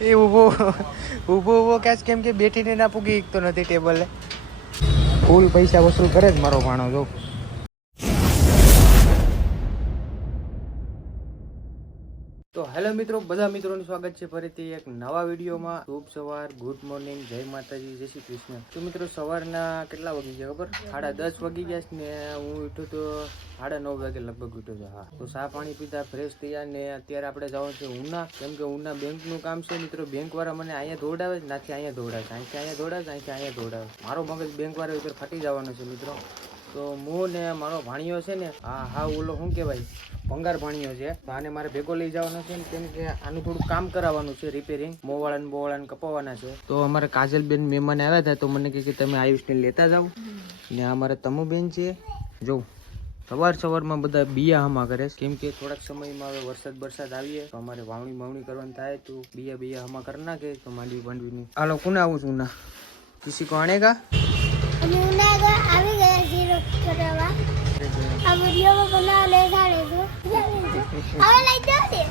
એ ઊભો ઊભો ઊભો કેશ કેમ કે બેઠીને ના પૂગી તો નથી ટેબલે ફૂલ પૈસા વસૂલ કરે જ મારો ભાણો, જો. હેલો મિત્રો, બધા મિત્રોનું સ્વાગત છે ફરીથી એક નવા વિડીયોમાં. શુભ સવાર, ગુડ મોર્નિંગ, જય માતાજી, જય શ્રી કૃષ્ણ. તો મિત્રો, સવારના કેટલા વાગી ગયા ખબર? સાડા દસ વાગી ગયા છે ને હું ઉઠ્યો તો સાડા નવ વાગે લગભગ ઉઠ્યો છું, હા. તો ચા પાણી પીધા ફ્રેશ થયા ને અત્યારે આપણે જવાનું છે ઉના. કેમ કે ઉના બેંકનું કામ છે મિત્રો બેંક વાળા મને અહીંયા દોડાવે નાથી અહીંયા દોડાવે અહીંથી અહીંયા દોડાવે અહીંથી અહીંયા દોડાવે મારો મગજ બેંક વાળા ઉપર ફાટી જવાનો છે મિત્રો. તો હું ને મારો ભાણિયો છે ને હા હા ઓલો શું કહેવાય, ભંગાર ભાણિયો છે. તો આને મારે ભેગો લઈ જવાનો છે ને, કેમ કે આનું થોડું કામ કરાવવાનું છે રિપેરિંગ મોવાળાને બોવાળાને કપાવવાના છે. તો અમારે કાજલબેન મહેમાન આવ્યા હતા, તો મને કહે કે તમે આયુષને લેતા જાઓ. ને અમારે તમુબેન છે. જો સવાર સવારમાં બધા બિયા હમા કરે છે. કેમ કે થોડાક સમયમાં હવે વરસાદ વરસાદ આવીએ, તો અમારે વાવણી વાવણી કરવાની થાય, તો બિયા બિયા હમા કરી નાખે, તો માંડવી માંડવીની હાલો, કોને આવું છું ના? કિસી કો આણેગા? તો. હવે લઈ જાઓ ને.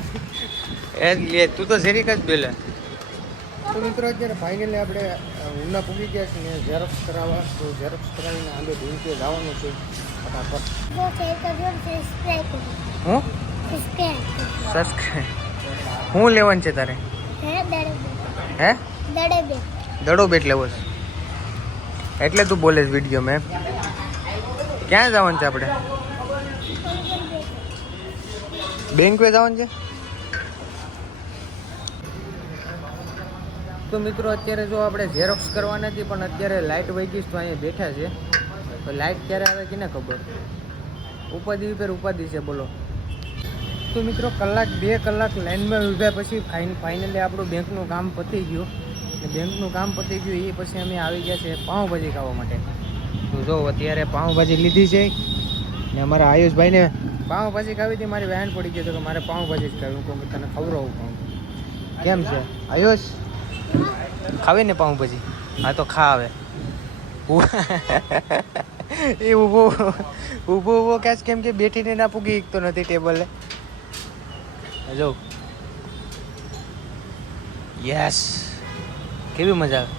એ લે તું તો જરીક જ બેલે. તો મિત્રો અત્યારે ફાઇનલી આપણે ઉના પૂગી ગયા છે ને ઝેરોક્સ કરાવવા. તો ઝેરોક્સ કરાવીને આંબે ધૂળકે જવાનું છે. ફટાફટ. હું? સબસ્ક્રાઇબ સબસ્ક્રાઈબ હું લેવાનું છે તારે? હે દડે બે દડો બેટ. લેવો છે. એટલે તું બોલે વીડિયો મેં ક્યાં જવાનું છે આપણે? બેંક પે જવાનું છે? તો મિત્રો, અત્યારે જો આપણે ઝેરોક્સ કરવા નથી પણ અત્યારે લાઇટ વહી તો અહીંયા બેઠા છે. તો લાઇટ ક્યારે આવે કે ને ખબર? ઉપાધિ વિપેર ઉપાધિ છે, બોલો. તો મિત્રો, કલાક, બે કલાક લાઈનમાં ઊભ્યા પછી ફાઇન ફાઇનલી આપણું બેંકનું કામ પતી ગયું. ને બેંકનું કામ પતી ગયું, એ પછી અમે આવી ગયા છે પાઉંભાજી ખાવા માટે. તો જો, અત્યારે પાઉંભાજી લીધી છે. ને અમારા આયુષભાઈને પાઉંભાજી ખાવી હતી મારી વેન પડી ગયો તો કે મારે પાઉંભાજી જ ખાવી હું તને ખવડાવું પાઉં કેમ છે? આયુષ ખાવી ને પાઉંભાજી હા તો ખા આવે એ ઊભો ઊભો ઊભો કેસ કેમ કે બેઠીને ના પૂગી તો નથી ટેબલે જો યસ. કેવી મજા આવે?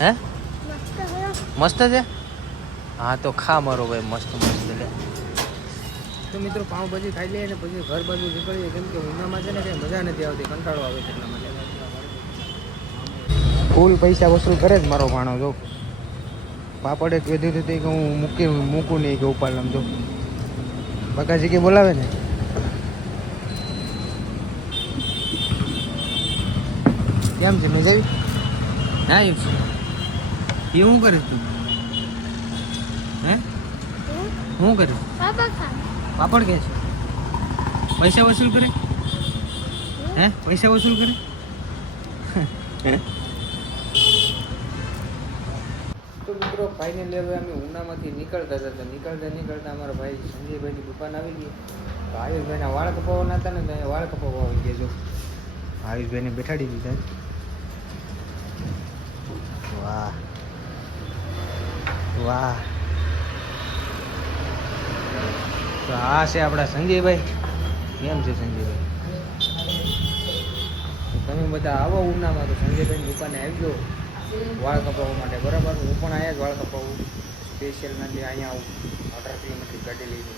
હે? મસ્ત મસ્ત છે? હા તો ખા મારો ભાઈ મસ્ત મસ્ત. લે. તો મિત્રો પાઉંભાજી ખાઈ લઈએ ને પછી ઘર બાજુ નીકળીએ. કેમ કે ઉનામાં છે ને કંઈ મજા નથી આવતી કંટાળો આવે છે એટલા માટે. ફૂલ પૈસા વસૂલ કરે જ મારો ભાણો જો. પાપડે કીધું હતું કે હું મૂકી મૂકું નહીં કે ઉપાડ લમ જો. બકાજી કે બોલાવે ને? કેમ છે મજા આવી? હા એવું છે. એ શું કરે તું હે? શું કરે? પાપડ કે છે. પૈસા વસૂલ કરે? હે? પૈસા વસૂલ કરે? તો મિત્રો ફાઇનલી હવે અમે ઉનામાંથી નીકળતા હતા તો નીકળતા નીકળતા અમારા ભાઈ સંજયભાઈની દુકાન આવી ગઈ. તો આયુષભાઈના વાળ કપાવવાના હતા ને તો અહીંયા વાળ કપાવવા આવી ગયા જો. આયુષભાઈને બેઠાડી દીધા. વાહ. વાહ. તો આ છે આપણા સંજયભાઈ. કેમ છે સંજયભાઈ? તમે બધા આવો ઉનામાં તો સંજયભાઈની દુકાને આવી ગયો વાળ કપાવવા માટે બરાબર? હું પણ અહીંયા જ વાળ કપાવું. સ્પેશિયલ નથી અહીંયા આવું અઢાર કિલોમીટર ગાડી લઈને.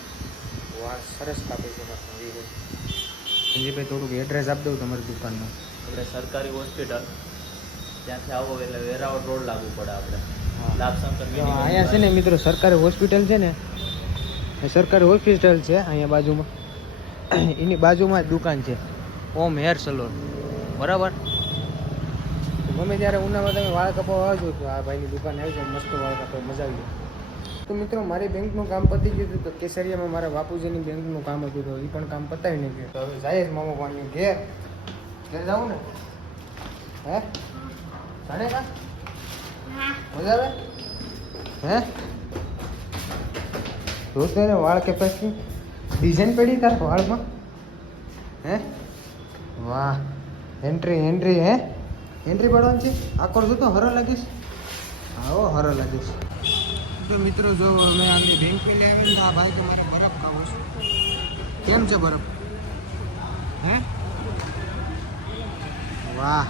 વાળ સરસ કાપે છે સંજયભાઈ. સંજયભાઈ થોડુંક એડ્રેસ આપી દઉં તમારી દુકાનનું. આપણે સરકારી હોસ્પિટલ ત્યાંથી આવો એટલે વેરાવળ રોડ લાગુ પડે આપણે. લાભશંકર અહીંયા છે ને મિત્રો સરકારી હોસ્પિટલ છે ને સરકારી હોસ્પિટલ છે અહીંયા બાજુમાં. એની બાજુમાં જ દુકાન છે. ઓમ હેર સલોન બરાબર? ગમે ત્યારે ઉનામાં તમે વાળ કપાવવા આવજો તો આ ભાઈની દુકાન જાય મસ્ત વાળ કપાવ મજા આવી જાય. તો મિત્રો મારી બેંકનું કામ પતી ગયું હતું તો કેસરિયામાં મારા બાપુજીની બેંકનું કામ હતું તો એ પણ કામ પતાવી નહીં ગયું તો હવે જાય જ મામા પાણી ઘેર. ઘેર જાવું ને? હે? જાણે કા? મજા આવે? હે? તું તેને વાળ કે પછી ડિઝાઇન પડી તાર વાળમાં? હે? વાહ. એન્ટ્રી એન્ટ્રી હે? એન્ટ્રી પડવાની છે? આકોર જો તો હરો લાગીશ? આવો હરો લાગીશ. તો મિત્રો, જો અમે આની બેંક લઈ આવીને આ ભાઈ તમારે મારે બરફ ખાવો છે. કેમ છે બરફ? હે? વાહ.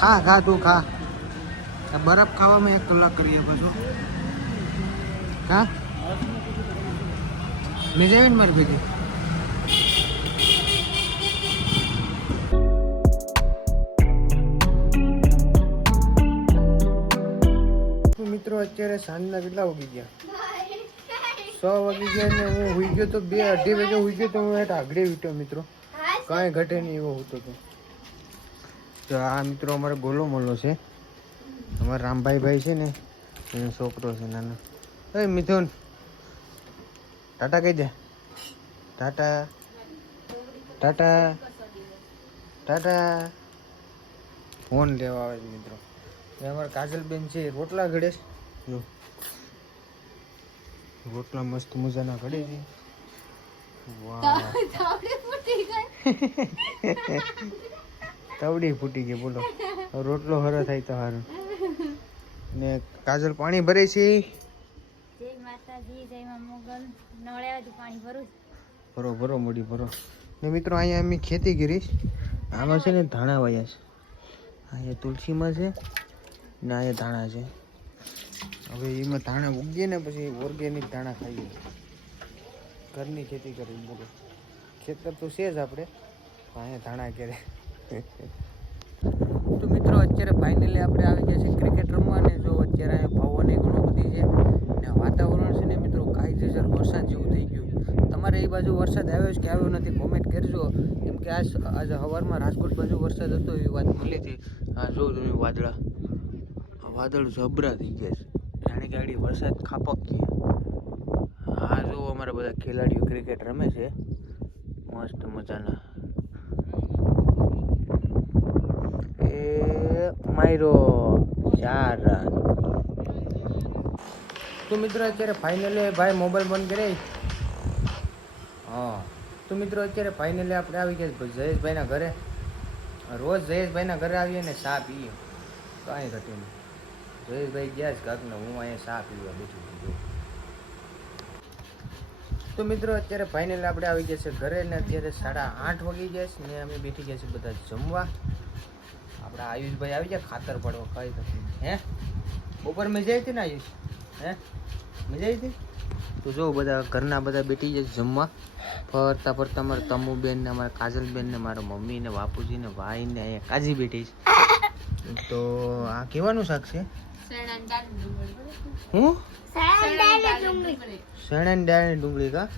ખા ખા તું, ખા. બરફ ખાવામાં એક કલાક કરીએ પાછું. હા મેં જઈને મારી ભેગી મિત્રો, અત્યારે સાંજના કેટલા વાગી ગયા? સો વાગી ગયા ને હું હુઈ ગયો તો બે અઢી વાગે હુઈ ગયો તો હું હેઠ આગળ વીટ્યો મિત્રો. કાંઈ ઘટે નહીં એવો હોતો તો. તો આ મિત્રો અમારો ગોલો મોલો છે. અમારા રામભાઈ ભાઈ છે ને, એનો છોકરો છે નાનો. એ મિથુન ટાટા કહી દે. ટાટા. ટાટા. ટાટા. ફોન લેવા આવે છે મિત્રો. અમારા કાજલબેન છે રોટલા ઘડે છે. જો. રોટલા મસ્ત મજાના ઘડે છે. વાહ. તવડી ફૂટી ગઈ બોલો. રોટલો હરો થાય તો હારું. ને કાજલ પાણી ભરે છે. ભરું. ભરો મોડી ભરો. મિત્રો, અહીંયા અમે ખેતી કરીશ આમાં છે ને ધાણા વાયા છે. અહીંયા તુલસીમાં છે ને અહીંયા ધાણા છે. હવે એમાં ધાણા ઉગીએ ને પછી ઓર્ગેનિક ધાણા ખાઈએ. ઘરની ખેતી કરી બોલો ખેતર તો છે જ આપણે અહીંયા ધાણા કરે તો મિત્રો, અત્યારે ફાઇનલી આપણે આવી ગયા છે ક્રિકેટ રમવા ને. જો અત્યારે અહીંયા પવન ઘણો બધી છે ને વાતાવરણ છે ને મિત્રો કાયદેસર વરસાદ જેવું થઈ ગયું તમારે એ બાજુ વરસાદ આવ્યો છે કે આવ્યો નથી કોમેન્ટ કરજો. કેમ કે આજ આજે સવારમાં રાજકોટ બાજુ વરસાદ હતો, એવી વાત મળી હતી. હા જો તમે વાદળા. આ વાદળ જબરા થઈ ગયા છે. જાણે કે આડી વરસાદ ખાપક ગયા હા જો અમારા બધા ખેલાડીઓ ક્રિકેટ રમે છે. મસ્ત મજાના. એ માયરો ચાર રન. તો મિત્રો, અત્યારે ફાઇનલી ભાઈ મોબાઈલ બંધ કરે હા. તો મિત્રો, અત્યારે ફાઇનલી આપણે આવી ગયા છે જયેશભાઈના ઘરે. રોજ જયેશભાઈના ઘરે આવીએ ને ચા પીએ. કાંઈ ઘટે નહીં. જયેશભાઈ ગયા છે કાંકને હું અહીંયા ચા પીવા બેઠું તો મિત્રો, અત્યારે ફાઇનલ આપણે આવી ગયા છે ઘરે ને અત્યારે સાડા આઠ વાગી ગયા છે ને અમે બેઠી ગયા છે બધા જમવા. આપણા આયુષભાઈ આવી ગયા, ખાતર પડવા, કઈ નથી હે? બપોર મજા આવી હતી ને આયુષ? હે? મજા આવી તો જો, બધા ઘરના બધા બેઠી જાય જમવા. ફરતા ફરતા અમારા તમુબેન ને, અમારા કાજલબેન ને, મારા મમ્મી ને, બાપુજી ને, ભાઈ ને, અહીંયા કાજી બેઠી છે. તો આ કેવાનું શાક છે? હું? શેણાની ડુંગળી. ને દાળ ને ડુંગળી કા?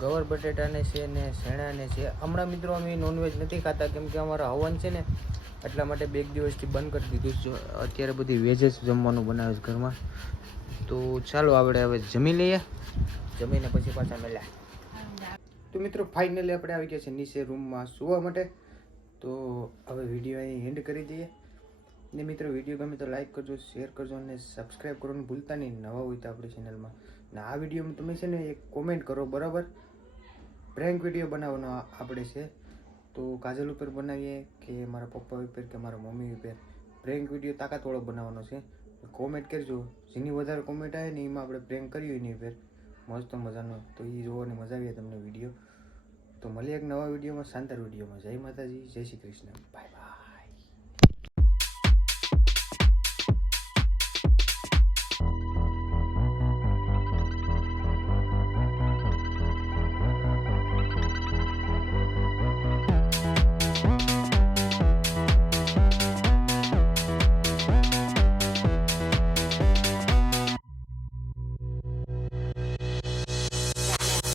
ગવાર બટેટાને છે. ને શેણાને છે. હમણાં મિત્રો અમે નોનવેજ નથી ખાતા કેમ કે અમારા હવન છે ને એટલા માટે બે દિવસથી બંધ કરી દીધું છે. અત્યારે બધી વેજ જ જમવાનું બનાવે છે ઘરમાં. તો ચાલો આપણે હવે જમી લઈએ. જમીને પછી પાછા મળ્યા. તો મિત્રો ફાઇનલી આપણે આવી ગયા છે નીચે રૂમમાં સુવા માટે તો હવે વીડિયો અહીં એન્ડ કરી દઈએ. ને મિત્રો વીડિયો ગમે તો લાઈક કરજો શેર કરજો અને સબસ્ક્રાઈબ કરવાનું ભૂલતા નહીં. નવા હોય તો આપણી ચેનલમાં ને આ વિડીયોમાં તમે છે ને એક કોમેન્ટ કરો, બરાબર? પ્રેન્ક વીડિયો બનાવવાનો આપણે છે. તો કાજલ ઉપર બનાવીએ કે મારા પપ્પા ઉપર કે મારા મમ્મી ઉપર. પ્રેન્ક વીડિયો તાકાતવાળો બનાવવાનો છે. કોમેન્ટ કરજો. જેની વધારે કોમેન્ટ આવે ને એમાં આપણે પ્રેન્ક કર્યું એની ઉપર. મસ્ત મજાનો. તો એ જોવાની મજા આવી તમને વીડિયો તો મળીએ એક નવા વિડીયોમાં શાનદાર વિડીયોમાં જય માતાજી જય શ્રી કૃષ્ણ. Bye bye